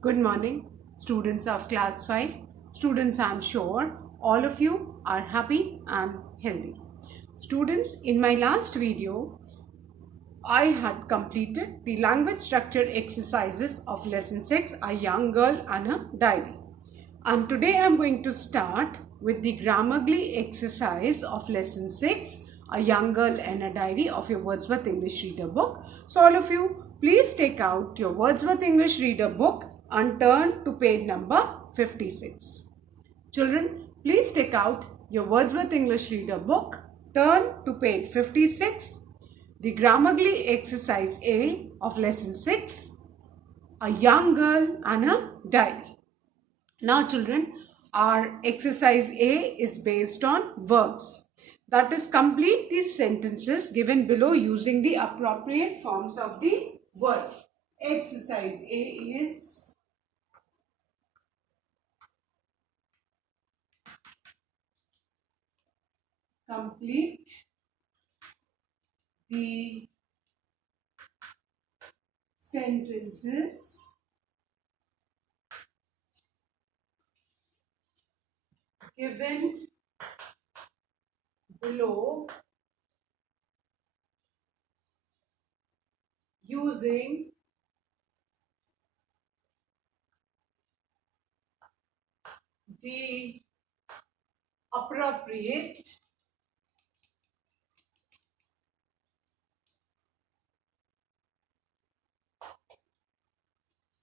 Good morning, students of class 5. Students, I'm sure all of you are happy and healthy. Students, in my last video, I had completed the language structure exercises of lesson 6, A Young Girl and a Diary. And today I'm going to start with the Grammarly exercise of lesson 6, A Young Girl and a Diary of your Wordsworth English Reader book. So all of you, please take out your Wordsworth English Reader book and turn to page number 56. Children, please take out your Wordsworth English Reader book, turn to page 56. The Grammarly exercise A of lesson 6, A Young Girl and a Diary. Now children, our exercise A is based on verbs. That is, complete these sentences given below using the appropriate forms of the word. Exercise A is complete the sentences given below using the appropriate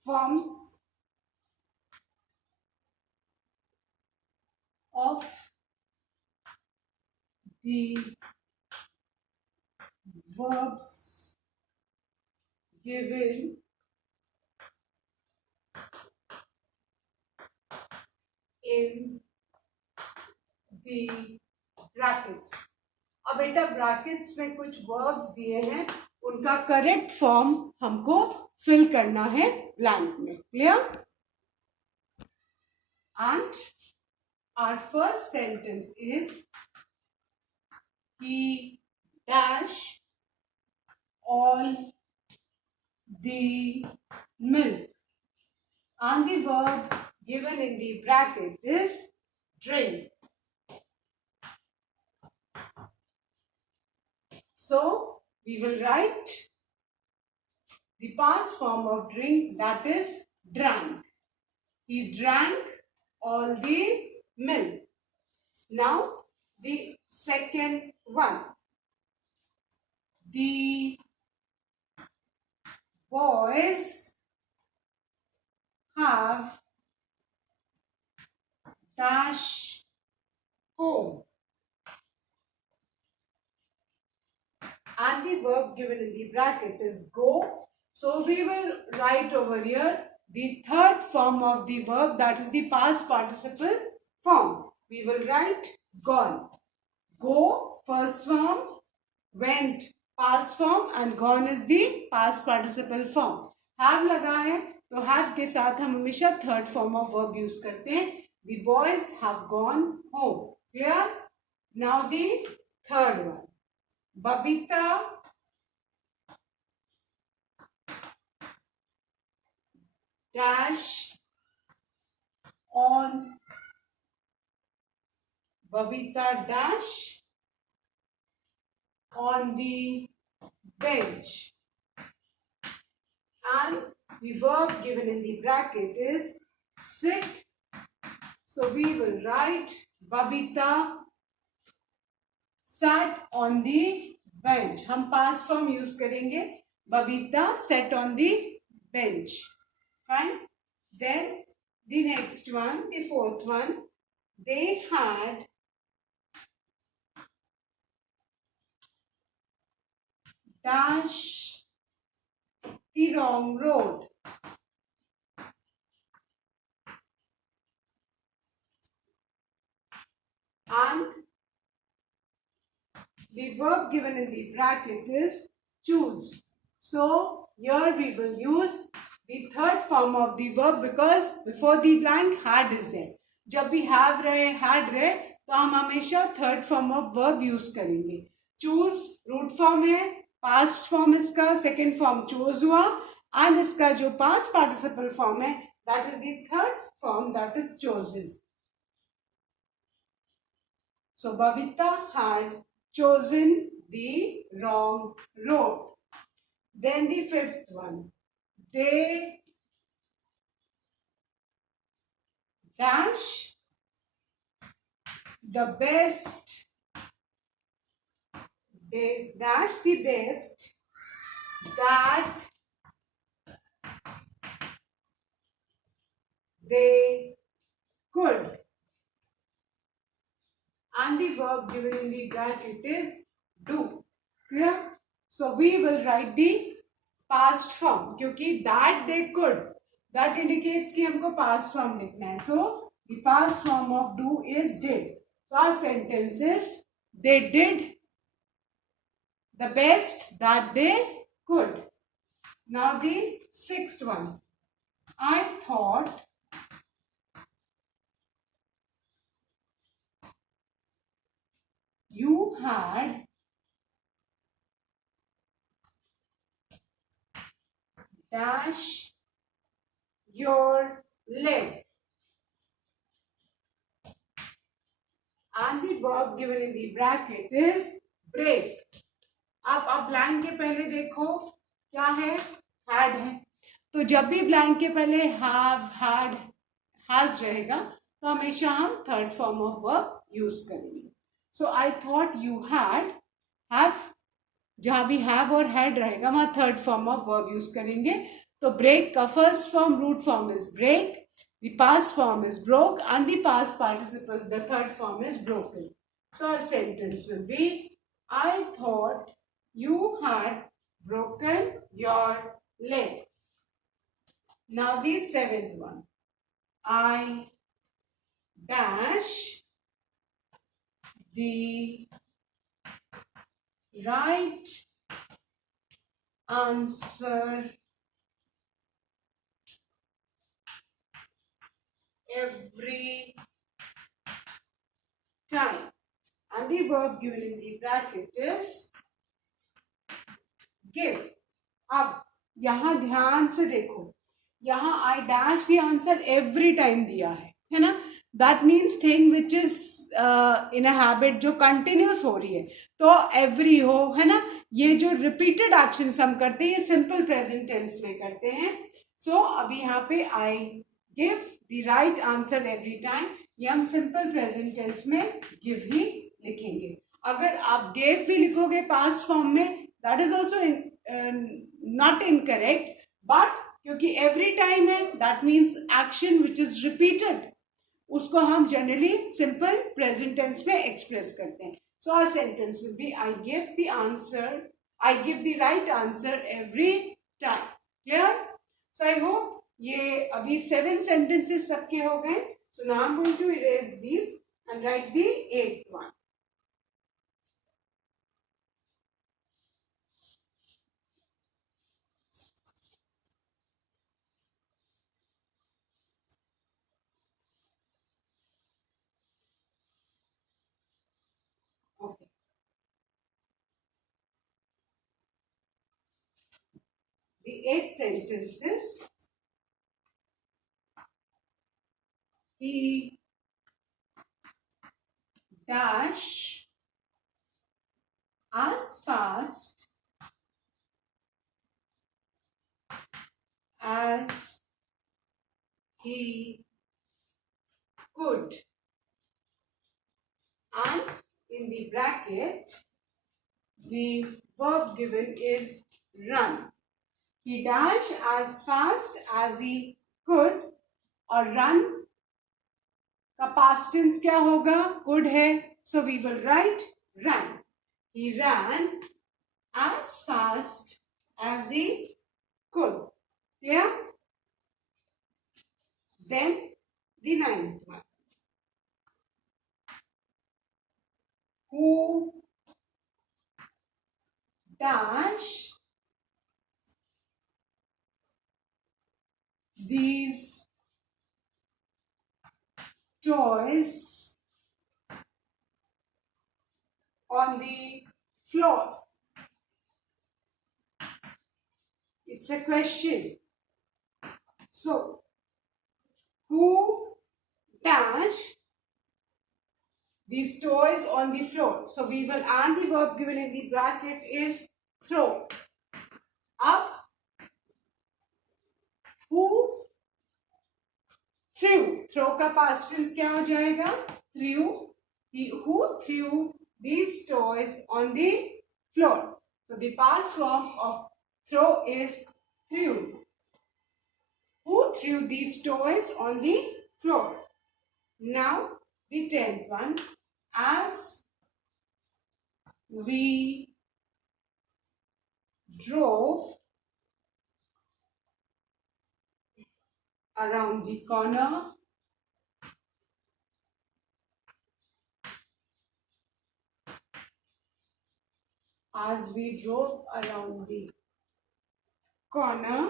forms of the verbs given in the brackets. अब बेटा brackets में कुछ verbs दिए हैं, उनका correct form हमको fill करना है ब्लैंक में. Clear? And our first sentence is he dash all the milk, and the verb given in the bracket is drink. So we will write the past form of drink, that is drank. He drank all the milk. Now the second one. The boys have dash home. And the verb given in the bracket is go. So we will write over here the third form of the verb, that is the past participle form. We will write gone. Go first form, went past form, and gone is the past participle form. Have लगा है तो have के साथ हम हमेशा third form of verb use करते हैं. The boys have gone home. Clear? Now the third one. Babita dash on. Babita dash on the bench. And the verb given in the bracket is sit. So we will write Babita sat on the bench. हम past form use करेंगे. Babita sat on the bench. Fine. Then the next one, the fourth one. They had dash the wrong road. And the verb given in the bracket is choose. So here we will use the third form of the verb because before the blank had is there. जब भी have रहे had रहे तो हम हमेशा third form of verb use करेंगे. Choose root form है, past form इसका, सेकेंड फॉर्म चोज हुआ, एंड इसका जो पास्ट पार्टिसिपल फॉर्म है That is the third form that is chosen. So Babita had chosen the wrong road. Then the fifth one. They dash the best. They dash the best that they could. And the verb given in the bracket is do. Clear? So we will write the past form क्योंकि that they could, that indicates कि हमको past form लिखना है. So the past form of do is did. So our sentence is they did the best that they could. Now the sixth one. I thought you had dash your leg. And the verb given in the bracket is break. अब blank के पहले देखो क्या है, had है. तो जब भी ब्लैंक के पहले have, had, has रहेगा तो हमेशा हम third form of verb use करेंगे. So I thought you had, have, जहां भी हैव और हैड रहेगा वहां third form of verb use करेंगे. तो ब्रेक का first form root form is break, the past form is broke, and the past participle, the third form is broken. So our sentence will be, I thought you had broken your leg. Now the seventh one. I dash the right answer every time. And the verb given in the bracket is give. अब यहां ध्यान से देखो, यहां I dash the answer every time दिया है ना. That means thing which is in a habit जो continuous हो रही है. तो every हो है ना, ये जो repeated actions हम करते हैं ये simple present tense में करते हैं. So अभी यहाँ पे I give the right answer every time, ये हम simple present tense में give ही लिखेंगे. अगर आप gave भी लिखोगे past form में, that is also not incorrect, but क्योंकि every time है, that means action which is repeated, उसको हम generally simple present tense में express करते हैं. So our sentence will be, I give the answer, I give the right answer every time. Clear? So I hope ये अभी 7 sentences सबके हो गए. So now I'm going to erase these and write the 8th one. Okay. The 8th sentence is, he dash as fast as he could, and in the bracket the verb given is run. He dashed as fast as he could, और run का past tense क्या होगा, could है. So we will write ran. He ran as fast as he could. Clear? Then the 9th one. Who dash these toys on the floor? It's a question. So who dash these toys on the floor. So we will, and the verb given in the bracket is throw. Up, who threw. Throw का past tense क्या हो जाएगा? Threw. Who threw these toys on the floor. So the past form of throw is threw. Who threw these toys on the floor? Now the 10th one. As we drove around the corner, as we drove around the corner,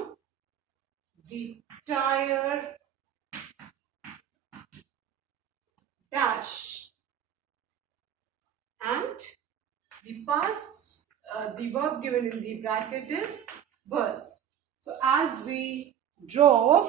the tire dash, and the verb given in the bracket is burst. So as we drove,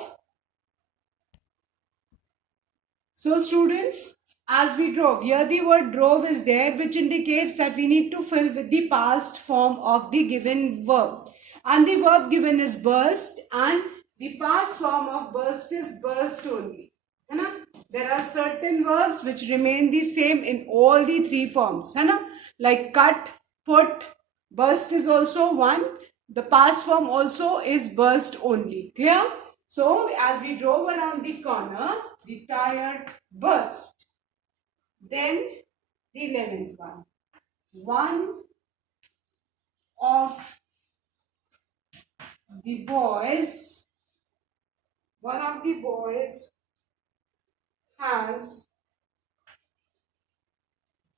so students, as we drove, here the word drove is there, which indicates that we need to fill with the past form of the given verb. And the verb given is burst, and the past form of burst is burst only. है ना? There are certain verbs which remain the same in all the three forms. है ना? Like cut, put, burst is also one. The past form also is burst only. Clear? So as we drove around the corner, the tire burst. Then the 11th one. One of the boys has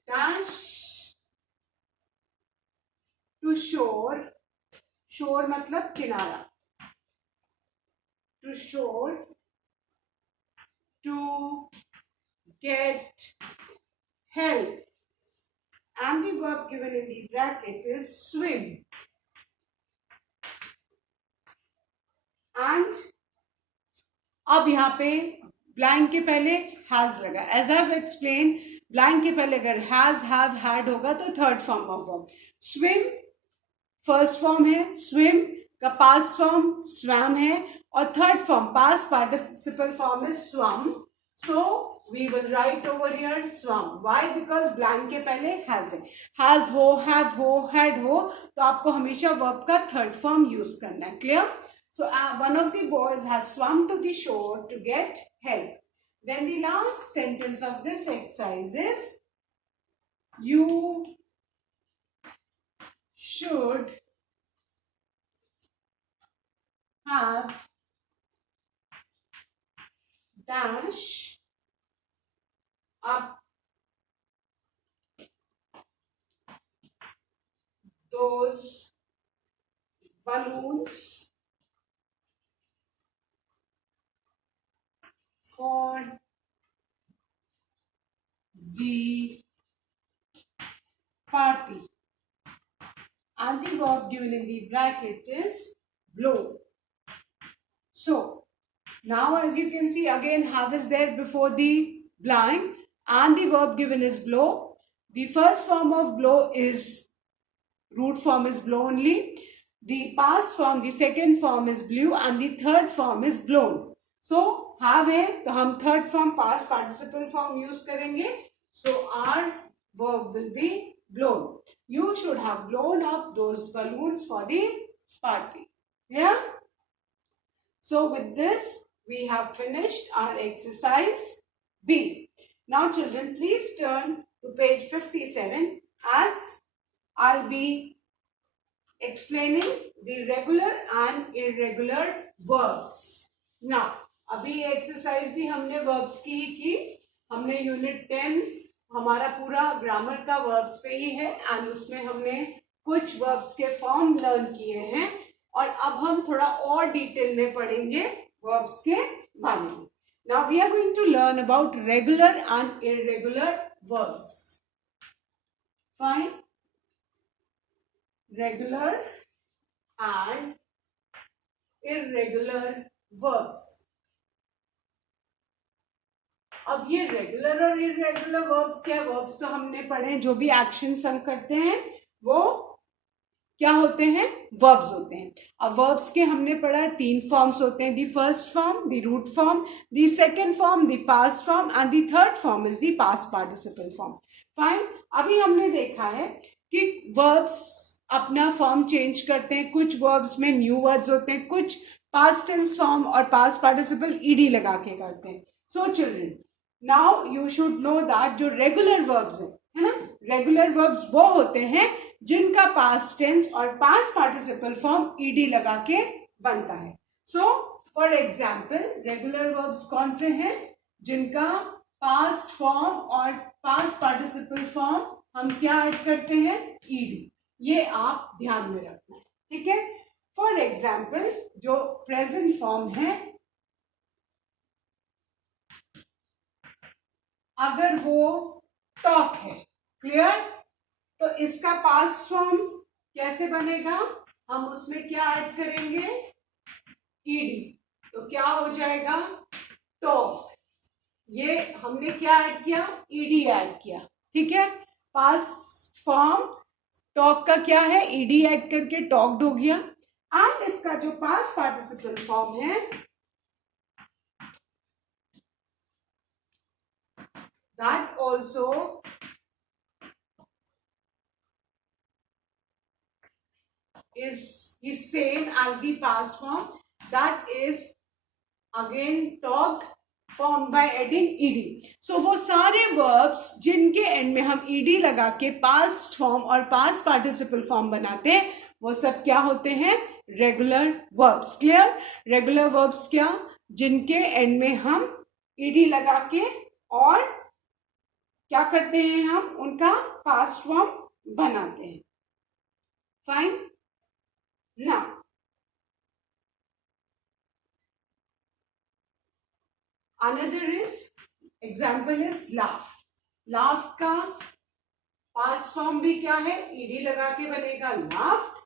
dash to shore. Shore मतलब किनारा. To shore to get help, and the verb given in the bracket is swim. And अब यहाँ पे blank के पहले has लगा. As I have explained, blank के पहले अगर has, have, had होगा तो third form of verb. Swim first form है, swim का past form swam है, और third form past participle form is swum. So we will write over here swum. Why? Because blank के पहले has है. Has हो, have हो, had हो, तो आपको हमेशा verb का third form use करना है. Clear? So one of the boys has swum to the shore to get help. Then the last sentence of this exercise is, you should have dash up those balloons for the party. And the verb given in the bracket is blow. So now as you can see, again have is there before the blank, and the verb given is blow. The first form of blow is, root form is blow only. The past form, the second form is blew, and the third form is blown. So have है तो हम third form past participle form use करेंगे. So our verb will be blown. You should have blown up those balloons for the party. Yeah? So with this, we have finished our exercise B. Now children, please turn to page 57 as I'll be explaining the regular and irregular verbs. Now, अभी exercise भी हमने verbs की हमने unit 10 हमारा पूरा grammar का verbs पे ही है, and उसमें हमने कुछ verbs के form learn किए हैं, और अब हम थोड़ा और डिटेल में पढ़ेंगे verbs के बारे में. Now we are going to learn about regular and irregular verbs. Fine. Regular and irregular verbs. अब ये रेगुलर और इरेगुलर वर्ब्स क्या है? वर्ब्स तो हमने पढ़े, जो भी एक्शंस हम करते हैं वो क्या होते हैं? वर्ब्स होते हैं। अब वर्ब्स के हमने पढ़ा 3 फॉर्म्स होते हैं, the first form, the root form, the second form, the past form, and the third form is the past participle form. Fine. अभी हमने देखा है कि वर्ब्स अपना फॉर्म चेंज करते हैं, कुछ वर्ब्स में न्यू वर्ड्स होते हैं, कुछ पास्ट टेंस फॉर्म और पास्ट पार्टिसिपल ईडी लगा के करते हैं। So children, now you should know that जो रेगुलर वर्ब्स है ना, रेगुलर वर्ब्स वो होते हैं जिनका पास्ट टेंस और पास्ट पार्टिसिपल फॉर्म ईडी लगा के बनता है। So for example regular verbs कौन से हैं? जिनका पास्ट फॉर्म और पास्ट पार्टिसिपल फॉर्म हम क्या ऐड करते हैं? ईडी। ये आप ध्यान में रखना है, ठीक है। फॉर एग्जाम्पल जो प्रेजेंट फॉर्म है, अगर वो टॉक है, क्लियर, तो इसका पास्ट फॉर्म कैसे बनेगा? हम उसमें क्या ऐड करेंगे? ईडी। तो क्या हो जाएगा? टॉक। ये हमने क्या ऐड किया? ईडी ऐड किया, ठीक है। पास्ट फॉर्म टॉक का क्या है? ईडी ऐड करके टॉक्ड हो गया। एंड इसका जो पास्ट पार्टिसिपल फॉर्म है, that also is the same as the past form, that is again talked formed by adding ed. so वो सारे verbs जिनके एंड में हम ed लगा के पास्ट फॉर्म और पास्ट पार्टिसिपल फॉर्म बनाते हैं, वो सब क्या होते हैं? Regular verbs. Clear? Regular verbs क्या? जिनके एंड में हम ed लगा के और क्या करते हैं? हम उनका पास्ट फॉर्म बनाते हैं। Fine. Now another is example is laugh. Laugh का पास्ट फॉर्म भी क्या है? ईडी लगा के बनेगा laughed,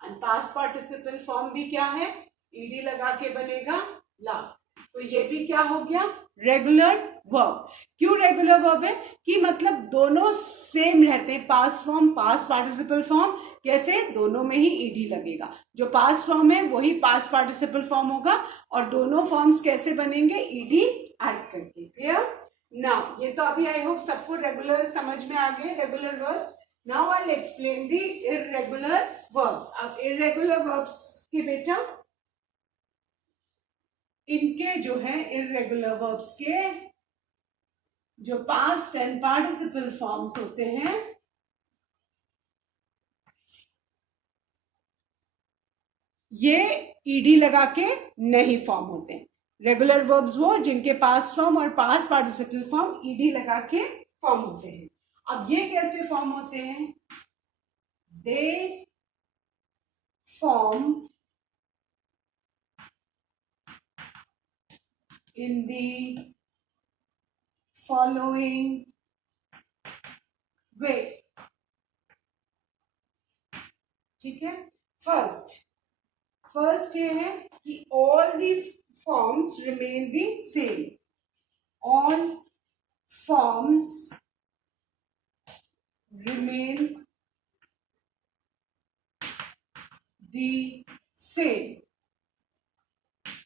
and past participle form भी क्या है? ईडी लगा के बनेगा लाफ। तो ये भी क्या हो गया? Regular verb. क्यों रेगुलर वर्ब है? कि मतलब दोनों सेम रहते हैं, past form past participle form. कैसे? दोनों में ही ईडी लगेगा। जो पास्ट फॉर्म है वही पास्ट पार्टिसिपल फॉर्म होगा, और दोनों फॉर्म्स कैसे बनेंगे? ईडी ऐड करके। क्लियर? नाउ ये तो अभी आई होप सबको रेगुलर समझ में आ गए, regular verbs. Now I will explain the irregular verbs. अब इररेगुलर वर्ब्स के बेटा, इनके जो है इररेगुलर वर्ब्स के जो पास्ट एंड पार्टिसिपल फॉर्म्स होते हैं, ये ईडी लगा के नहीं फॉर्म होते हैं। रेगुलर वर्ब्स वो जिनके पास्ट फॉर्म और पास्ट पार्टिसिपल फॉर्म ईडी लगा के फॉर्म होते हैं। अब ये कैसे फॉर्म होते हैं? They form in the following way. ठीक है। फर्स्ट ये है कि all the forms remain the same. All forms remain the same.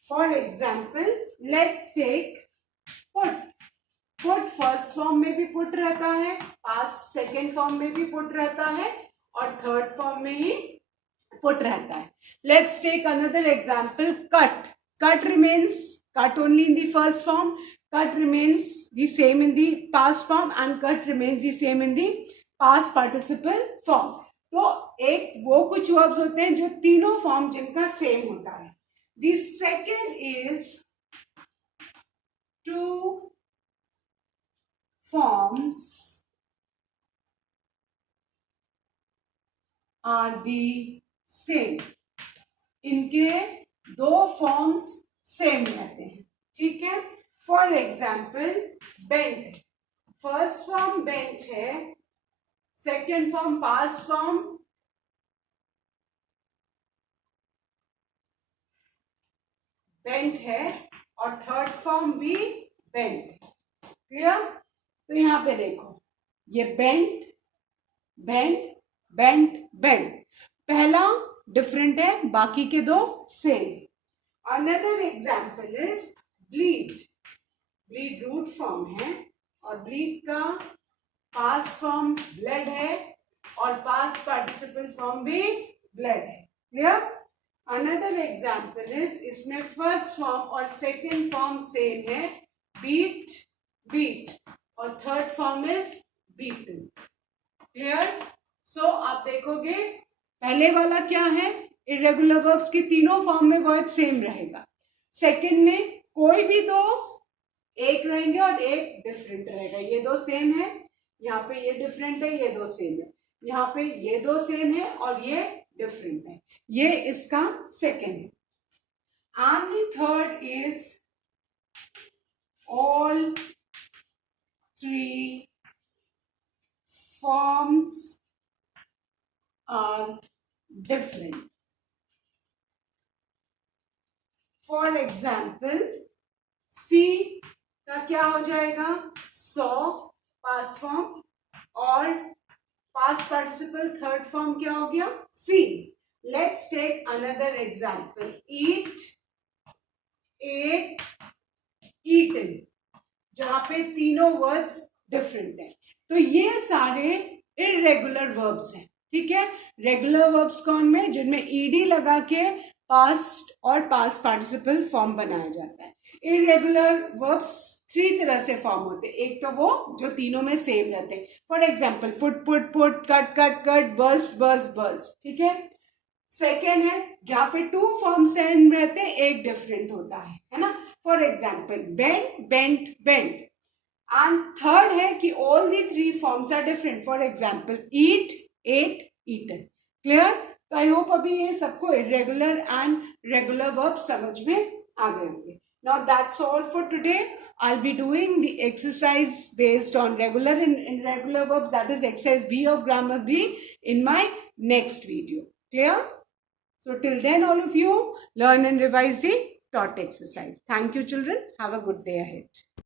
For example, let's take put. Put first form में भी पुट रहता है, पास्ट सेकेंड फॉर्म में भी पुट रहता है, और थर्ड फॉर्म में ही पुट रहता है. Let's take another example. Cut. Cut remains cut only in the first form. Cut remains the same in the past form, and cut remains the same in the past participle form. तो एक वो कुछ verbs होते हैं जो तीनों form जिनका same होता है. The second is two forms are the same. इनके दो फॉर्म्स सेम रहते हैं. ठीक है. For example bent. First form bent है, second form past form bent है, और थर्ड फॉर्म भी बेंट. पे देखो, ये बेंट बेंट बेंट बेंट, पहला डिफरेंट है, बाकी के दो same. Another example is bleed. Bleed root form है और ब्लीड का पास्ट फॉर्म ब्लड है और पास्ट पार्टिसिपल फॉर्म भी ब्लड है। क्लियर? अनदर एग्जाम्पल इज, इसमें फर्स्ट फॉर्म और सेकेंड फॉर्म सेम है, बीट बीट, और third form is beaten. Clear? So आप देखोगे पहले वाला क्या है, इरेगुलर वर्ब्स के तीनों फॉर्म में वर्ड सेम रहेगा। सेकंड में कोई भी दो एक रहेंगे और एक डिफरेंट रहेगा। ये दो सेम है, यहाँ पे ये डिफरेंट है, ये दो सेम है, यहाँ पे ये दो सेम है और ये डिफरेंट है। ये इसका सेकंड है। And the third is all three forms are different. For example, see का क्या हो जाएगा, saw past form, और past participle third form क्या हो गया, see. Let's take another example, eat, ate, eaten, जहां पे तीनों वर्ड्स डिफरेंट है। तो ये सारे इरेगुलर वर्ब्स हैं, ठीक है। रेगुलर वर्ब्स कौन में, जिनमें ईडी लगा के पास्ट और पास्ट पार्टिसिपल फॉर्म बनाया जाता है। इरेगुलर वर्ब्स थ्री तरह से फॉर्म होते हैं। एक तो वो जो तीनों में सेम रहते हैं, for example put put put, cut cut cut, burst burst burst, ठीक है। सेकेंड है जहाँ पे टू फॉर्म सेम रहते हैं, एक डिफरेंट होता है ना। For example bent bent bent. And third है कि all the three forms are different, for example eat ate eaten. Clear? तो आई होप अभी ये सबको इरेगुलर एंड रेगुलर वर्ब समझ में आ गए होंगे। Now that's all for today. I'll be doing the exercise based on regular and irregular verbs, that is exercise B of grammar B, in my next video. Clear? So till then, all of you learn and revise the taught exercise. Thank you, children. Have a good day ahead.